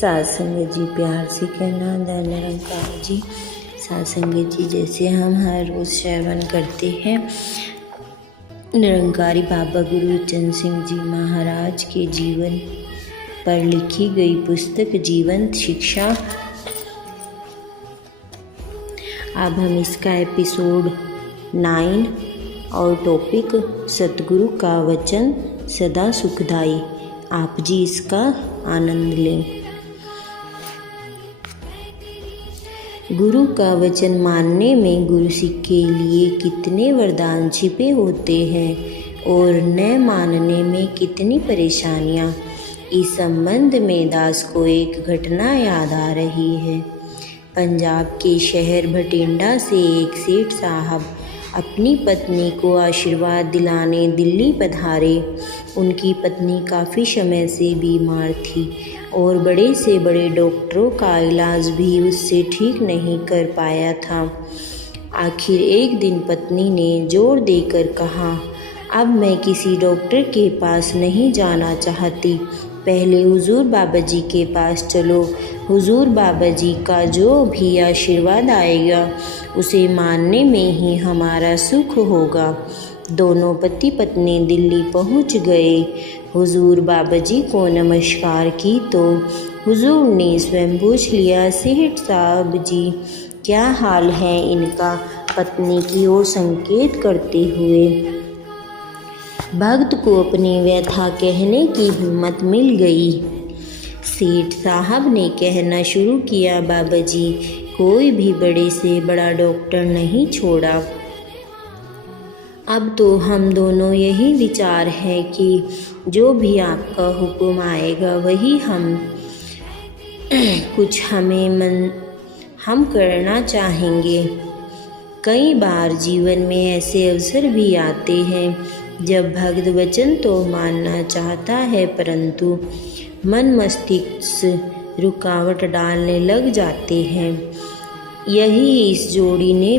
सात्संग जी प्यार से कहना। निरंकार जी सात्संग जी जैसे हम हर रोज़ श्रवण करते हैं निरंकारी बाबा गुरु चंद सिंह जी महाराज के जीवन पर लिखी गई पुस्तक जीवंत शिक्षा। अब हम इसका एपिसोड 9 और टॉपिक सतगुरु का वचन सदा सुखदाई। आप जी इसका आनंद लें। गुरु का वचन मानने में गुरु सिख के लिए कितने वरदान छिपे होते हैं और न मानने में कितनी परेशानियाँ। इस संबंध में दास को एक घटना याद आ रही है। पंजाब के शहर भटिंडा से एक सेठ साहब अपनी पत्नी को आशीर्वाद दिलाने दिल्ली पधारे। उनकी पत्नी काफ़ी समय से बीमार थी और बड़े से बड़े डॉक्टरों का इलाज भी उससे ठीक नहीं कर पाया था। आखिर एक दिन पत्नी ने जोर देकर कहा, अब मैं किसी डॉक्टर के पास नहीं जाना चाहती, पहले हुजूर बाबा जी के पास चलो। हुजूर बाबा जी का जो भी आशीर्वाद आएगा उसे मानने में ही हमारा सुख होगा। दोनों पति पत्नी दिल्ली पहुंच गए। हुजूर बाबा जी को नमस्कार की तो हुजूर ने स्वयं पूछ लिया, सेठ साहब जी क्या हाल है इनका? पत्नी की ओर संकेत करते हुए भक्त को अपनी व्यथा कहने की हिम्मत मिल गई। सेठ साहब ने कहना शुरू किया, बाबा जी कोई भी बड़े से बड़ा डॉक्टर नहीं छोड़ा। अब तो हम दोनों यही विचार है कि जो भी आपका हुक्म आएगा वही हम करना चाहेंगे। कई बार जीवन में ऐसे अवसर भी आते हैं जब भक्त वचन तो मानना चाहता है परंतु मन मस्तिष्क रुकावट डालने लग जाते हैं। यही इस जोड़ी ने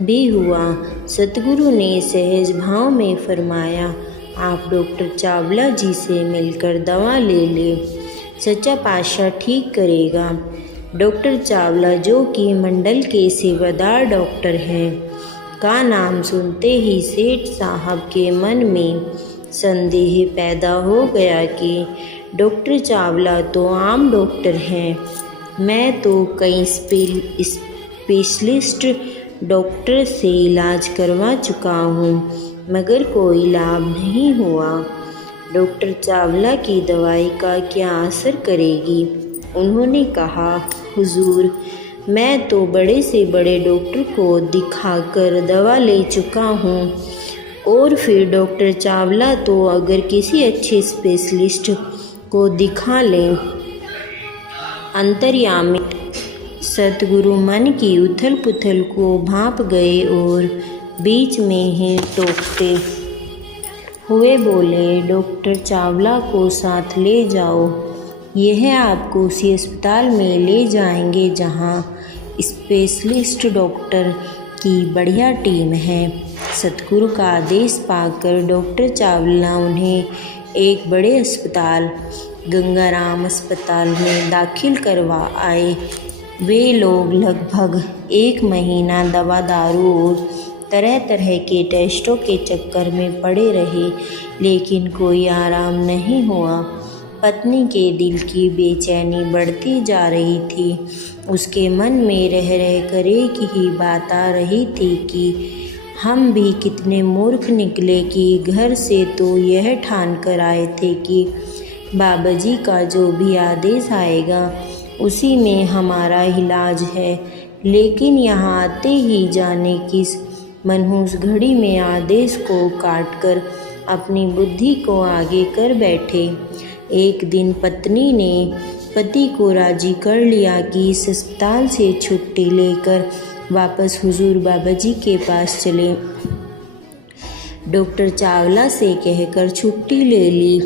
भी हुआ। सतगुरु ने सहज भाव में फरमाया, आप डॉक्टर चावला जी से मिलकर दवा ले ले, सच्चा पातशाह ठीक करेगा। डॉक्टर चावला जो कि मंडल के सेवादार डॉक्टर हैं का नाम सुनते ही सेठ साहब के मन में संदेह पैदा हो गया कि डॉक्टर चावला तो आम डॉक्टर हैं, मैं तो कई स्पेशलिस्ट डॉक्टर से इलाज करवा चुका हूँ मगर कोई लाभ नहीं हुआ। डॉक्टर चावला की दवाई का क्या असर करेगी? उन्होंने कहा, हुजूर मैं तो बड़े से बड़े डॉक्टर को दिखाकर दवा ले चुका हूँ और फिर डॉक्टर चावला तो अगर किसी अच्छे स्पेशलिस्ट को दिखा लें। अंतर्यामी सतगुरु मन की उथल पुथल को भांप गए और बीच में ही टोकते हुए बोले, डॉक्टर चावला को साथ ले जाओ, यह आपको उसी अस्पताल में ले जाएंगे जहां स्पेशलिस्ट डॉक्टर की बढ़िया टीम है। सतगुरु का आदेश पाकर डॉक्टर चावला उन्हें एक बड़े अस्पताल गंगाराम अस्पताल में दाखिल करवा आए। वे लोग लगभग 1 महीना दवा दारू और तरह तरह के टेस्टों के चक्कर में पड़े रहे लेकिन कोई आराम नहीं हुआ। पत्नी के दिल की बेचैनी बढ़ती जा रही थी। उसके मन में रह कर एक ही बात आ रही थी कि हम भी कितने मूर्ख निकले कि घर से तो यह ठान कर आए थे कि बाबा जी का जो भी आदेश आएगा उसी में हमारा इलाज है, लेकिन यहाँ आते ही जाने किस मनहूस घड़ी में आदेश को काटकर अपनी बुद्धि को आगे कर बैठे। एक दिन पत्नी ने पति को राजी कर लिया कि इस अस्पताल से छुट्टी लेकर वापस हुजूर बाबा जी के पास चले। डॉक्टर चावला से कहकर छुट्टी ले ली।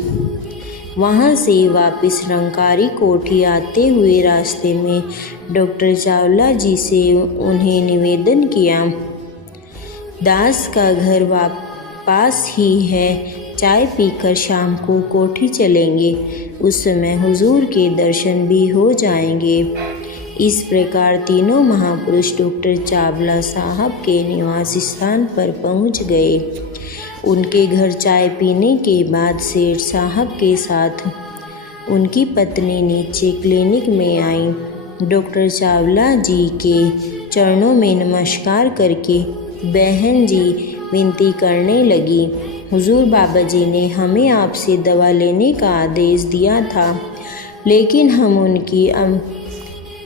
वहाँ से वापस निरंकारी कोठी आते हुए रास्ते में डॉक्टर चावला जी से उन्हें निवेदन किया, दास का घर पास ही है, चाय पीकर शाम को कोठी चलेंगे। उस समय हुजूर के दर्शन भी हो जाएंगे। इस प्रकार तीनों महापुरुष डॉक्टर चावला साहब के निवास स्थान पर पहुंच गए। उनके घर चाय पीने के बाद सेठ साहब के साथ उनकी पत्नी नीचे क्लिनिक में आई। डॉक्टर चावला जी के चरणों में नमस्कार करके बहन जी विनती करने लगी, हुजूर बाबा जी ने हमें आपसे दवा लेने का आदेश दिया था, लेकिन हम उनकी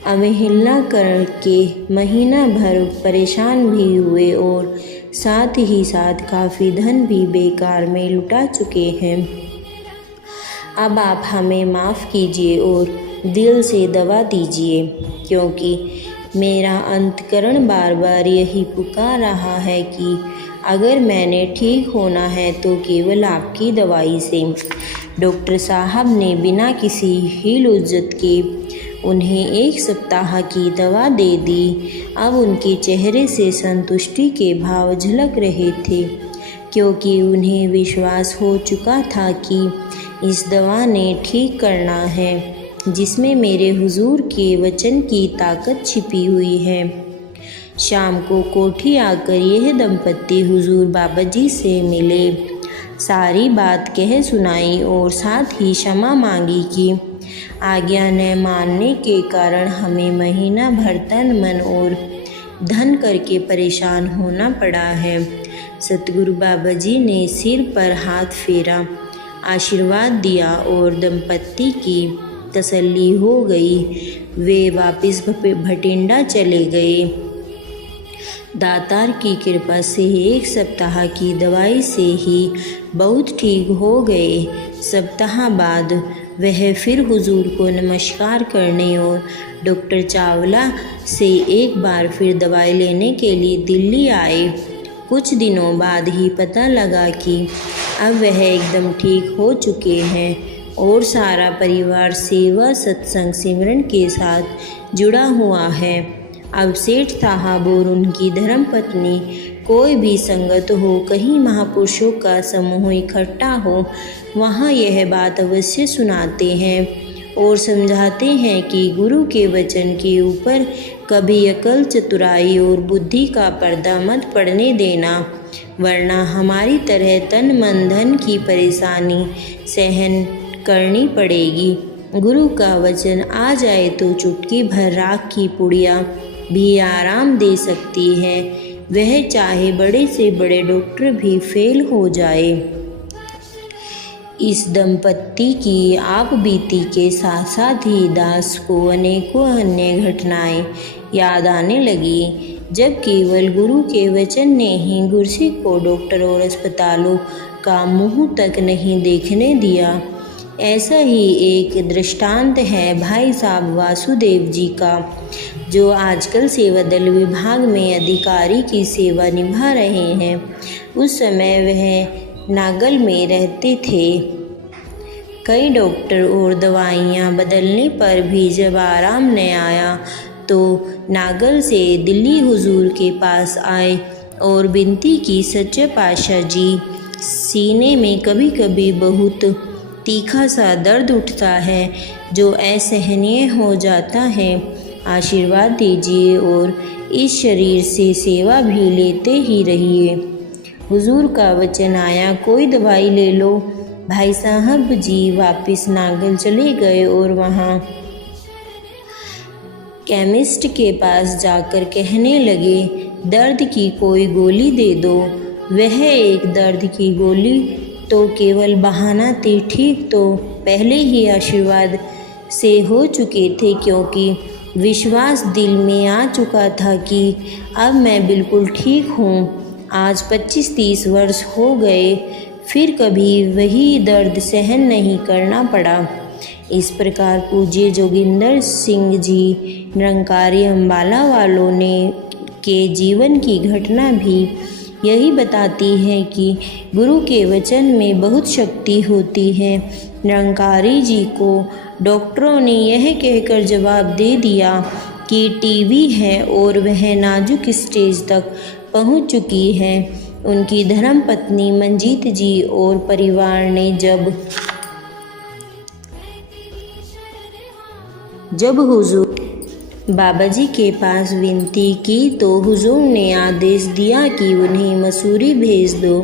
अवहेलना करके महीना भर परेशान भी हुए और साथ ही साथ काफ़ी धन भी बेकार में लुटा चुके हैं। अब आप हमें माफ़ कीजिए और दिल से दवा दीजिए, क्योंकि मेरा अंतकरण बार बार यही पुकार रहा है कि अगर मैंने ठीक होना है तो केवल आपकी दवाई से। डॉक्टर साहब ने बिना किसी हील उज्जत के उन्हें 1 सप्ताह की दवा दे दी। अब उनके चेहरे से संतुष्टि के भाव झलक रहे थे, क्योंकि उन्हें विश्वास हो चुका था कि इस दवा ने ठीक करना है, जिसमें मेरे हुजूर के वचन की ताकत छिपी हुई है। शाम को कोठी आकर यह दंपत्ति हुजूर बाबा जी से मिले, सारी बात कह सुनाई और साथ ही क्षमा मांगी कि आज्ञा न मानने के कारण हमें महीना भर तन मन और धन करके परेशान होना पड़ा है। सतगुरु बाबा जी ने सिर पर हाथ फेरा, आशीर्वाद दिया और दंपत्ति की तसल्ली हो गई। वे वापस भटिंडा चले गए। दातार की कृपा से 1 सप्ताह की दवाई से ही बहुत ठीक हो गए। सप्ताह बाद वह फिर हुजूर को नमस्कार करने और डॉक्टर चावला से एक बार फिर दवाई लेने के लिए दिल्ली आए। कुछ दिनों बाद ही पता लगा कि अब वह एकदम ठीक हो चुके हैं और सारा परिवार सेवा सत्संग सिमरन के साथ जुड़ा हुआ है। अब सेठ साहब और उनकी धर्मपत्नी कोई भी संगत हो, कहीं महापुरुषों का समूह इकट्ठा हो, वहाँ यह बात अवश्य सुनाते हैं और समझाते हैं कि गुरु के वचन के ऊपर कभी अकल, चतुराई और बुद्धि का पर्दा मत पड़ने देना, वरना हमारी तरह तन मन धन की परेशानी सहन करनी पड़ेगी। गुरु का वचन आ जाए तो चुटकी भर राख की पुड़िया भी आराम दे सकती है, वह चाहे बड़े से बड़े डॉक्टर भी फेल हो जाए। इस दंपत्ति की आप बीती के साथ साथ ही दास को अनेकों अन्य घटनाएं याद आने लगी, जब केवल गुरु के वचन ने ही गुरसिक को डॉक्टर और अस्पतालों का मुंह तक नहीं देखने दिया। ऐसा ही एक दृष्टांत है भाई साहब वासुदेव जी का, जो आजकल सेवा दल विभाग में अधिकारी की सेवा निभा रहे हैं। उस समय वह नागल में रहते थे। कई डॉक्टर और दवाइयाँ बदलने पर भी जब आराम न आया तो नागल से दिल्ली हुजूर के पास आए और विनती की, सच्चे पातशाह जी, सीने में कभी कभी बहुत तीखा सा दर्द उठता है जो असहनीय हो जाता है, आशीर्वाद दीजिए और इस शरीर से सेवा भी लेते ही रहिए। हुजूर का वचन आया, कोई दवाई ले लो। भाई साहब जी वापस नागल चले गए और वहाँ केमिस्ट के पास जाकर कहने लगे, दर्द की कोई गोली दे दो। वह एक दर्द की गोली तो केवल बहाना थी, ठीक तो पहले ही आशीर्वाद से हो चुके थे, क्योंकि विश्वास दिल में आ चुका था कि अब मैं बिल्कुल ठीक हूँ। आज 25-30 वर्ष हो गए, फिर कभी वही दर्द सहन नहीं करना पड़ा। इस प्रकार पूज्य जोगिंदर सिंह जी निरंकारी अम्बाला वालों ने के जीवन की घटना भी यही बताती है कि गुरु के वचन में बहुत शक्ति होती है। निरंकारी जी को डॉक्टरों ने यह कहकर जवाब दे दिया कि टीबी है और वह नाजुक स्टेज तक पहुंच चुकी है। उनकी धर्मपत्नी मंजीत जी और परिवार ने जब जब हुजूर बाबा जी के पास विनती की तो हुजूर ने आदेश दिया कि उन्हें मसूरी भेज दो।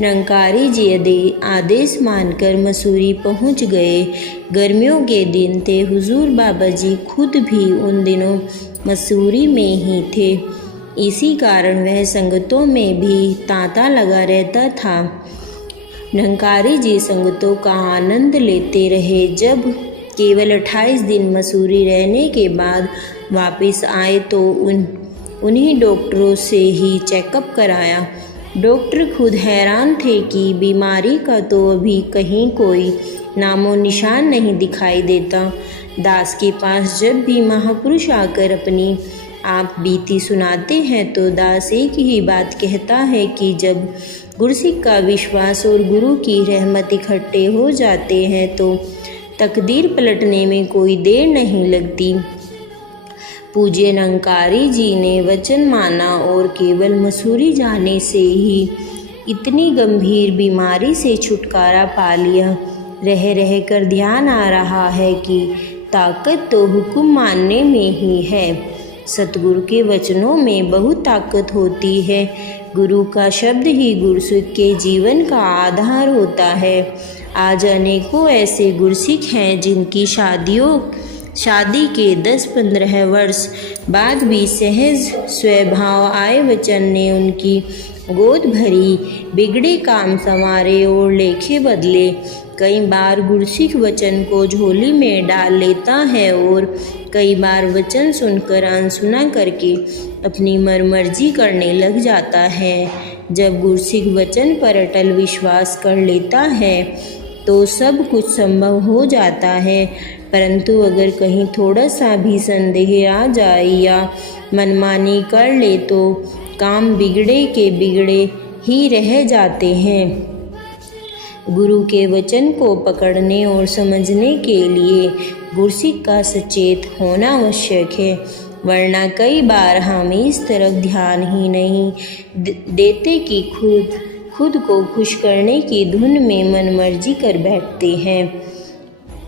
निरंकारी जी आदेश मानकर मसूरी पहुंच गए। गर्मियों के दिन थे। हुजूर बाबा जी खुद भी उन दिनों मसूरी में ही थे। इसी कारण वह संगतों में भी तांता लगा रहता था। निरंकारी जी संगतों का आनंद लेते रहे। जब केवल 28 दिन मसूरी रहने के बाद वापस आए तो उन्हीं डॉक्टरों से ही चेकअप कराया। डॉक्टर खुद हैरान थे कि बीमारी का तो अभी कहीं कोई नामो निशान नहीं दिखाई देता। दास के पास जब भी महापुरुष आकर अपनी आप बीती सुनाते हैं तो दास एक ही बात कहता है कि जब गुरसिक का विश्वास और गुरु की रहमत इकट्ठे हो जाते हैं तो तकदीर पलटने में कोई देर नहीं लगती। पूज्य निरंकारी जी ने वचन माना और केवल मसूरी जाने से ही इतनी गंभीर बीमारी से छुटकारा पा लिया। रह रह कर ध्यान आ रहा है कि ताकत तो हुक्म मानने में ही है। सतगुरु के वचनों में बहुत ताकत होती है। गुरु का शब्द ही गुरसिक के जीवन का आधार होता है। आज अनेकों ऐसे गुरसिक हैं जिनकी शादी के 10-15 वर्ष बाद भी सहज स्वभाव आए वचन ने उनकी गोद भरी, बिगड़े काम संवारे और लेखे बदले। कई बार गुरसिक वचन को झोली में डाल लेता है और कई बार वचन सुनकर अनसुना करके अपनी मर्जी करने लग जाता है। जब गुरसिक वचन पर अटल विश्वास कर लेता है तो सब कुछ संभव हो जाता है। परंतु अगर कहीं थोड़ा सा भी संदेह आ जाए या मनमानी कर ले तो काम बिगड़े के बिगड़े ही रह जाते हैं। गुरु के वचन को पकड़ने और समझने के लिए गुरसिक का सचेत होना आवश्यक है, वरना कई बार हम इस तरफ ध्यान ही नहीं देते कि खुद को खुश करने की धुन में मनमर्जी कर बैठते हैं।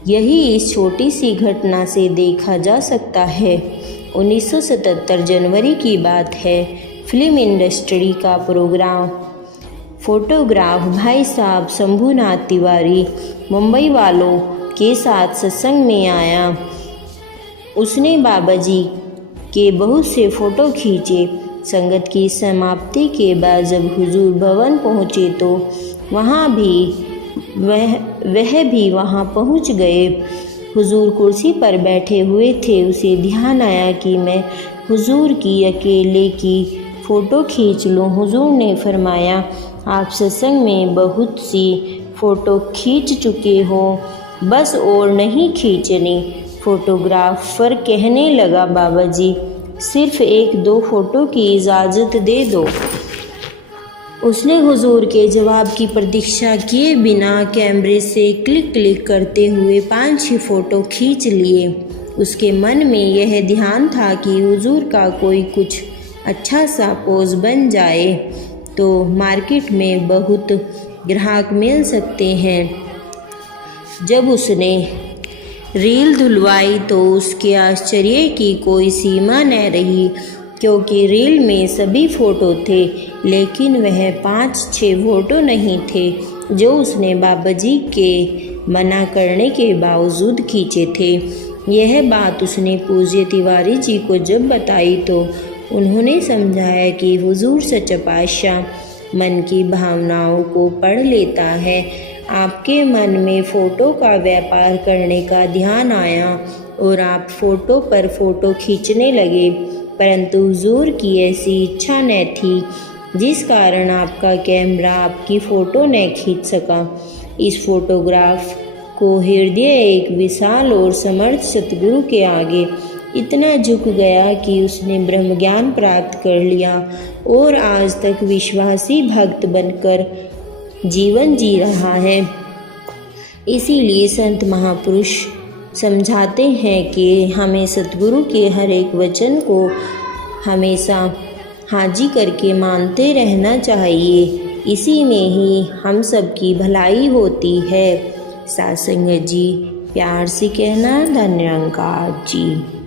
यही इस छोटी सी घटना से देखा जा सकता है। 1977 जनवरी की बात है। फिल्म इंडस्ट्री का प्रोग्राम फोटोग्राफ भाई साहब शंभुनाथ तिवारी मुंबई वालों के साथ सत्संग में आया। उसने बाबा जी के बहुत से फ़ोटो खींचे। संगत की समाप्ति के बाद जब हुजूर भवन पहुँचे तो वह भी वहाँ पहुँच गए। हुजूर कुर्सी पर बैठे हुए थे। उसे ध्यान आया कि मैं हुजूर की अकेले की फ़ोटो खींच लूँ। हुजूर ने फरमाया, आप सत्संग में बहुत सी फ़ोटो खींच चुके हो, बस और नहीं खींचनी। फोटोग्राफर कहने लगा, बाबा जी सिर्फ 1-2 फ़ोटो की इजाज़त दे दो। उसने हुजूर के जवाब की प्रतीक्षा किए बिना कैमरे से क्लिक करते हुए 5-6 फ़ोटो खींच लिए। उसके मन में यह ध्यान था कि हुजूर का कोई कुछ अच्छा सा पोज बन जाए तो मार्केट में बहुत ग्राहक मिल सकते हैं। जब उसने रील धुलवाई तो उसके आश्चर्य की कोई सीमा न रही, क्योंकि रील में सभी फ़ोटो थे, लेकिन वह 5-6 फ़ोटो नहीं थे जो उसने बाबा जी के मना करने के बावजूद खींचे थे। यह बात उसने पूज्य तिवारी जी को जब बताई तो उन्होंने समझाया कि हुजूर सच्चा पातशाह मन की भावनाओं को पढ़ लेता है। आपके मन में फ़ोटो का व्यापार करने का ध्यान आया और आप फ़ोटो पर फ़ोटो खींचने लगे, परंतु हुजूर की ऐसी इच्छा न थी, जिस कारण आपका कैमरा आपकी फ़ोटो न खींच सका। इस फोटोग्राफ को हृदय एक विशाल और समर्थ सतगुरु के आगे इतना झुक गया कि उसने ब्रह्म ज्ञान प्राप्त कर लिया और आज तक विश्वासी भक्त बनकर जीवन जी रहा है। इसीलिए संत महापुरुष समझाते हैं कि हमें सतगुरु के हर एक वचन को हमेशा हाजी करके मानते रहना चाहिए। इसी में ही हम सब की भलाई होती है। साथ संगत जी, प्यार से कहना। धन्यवाद जी।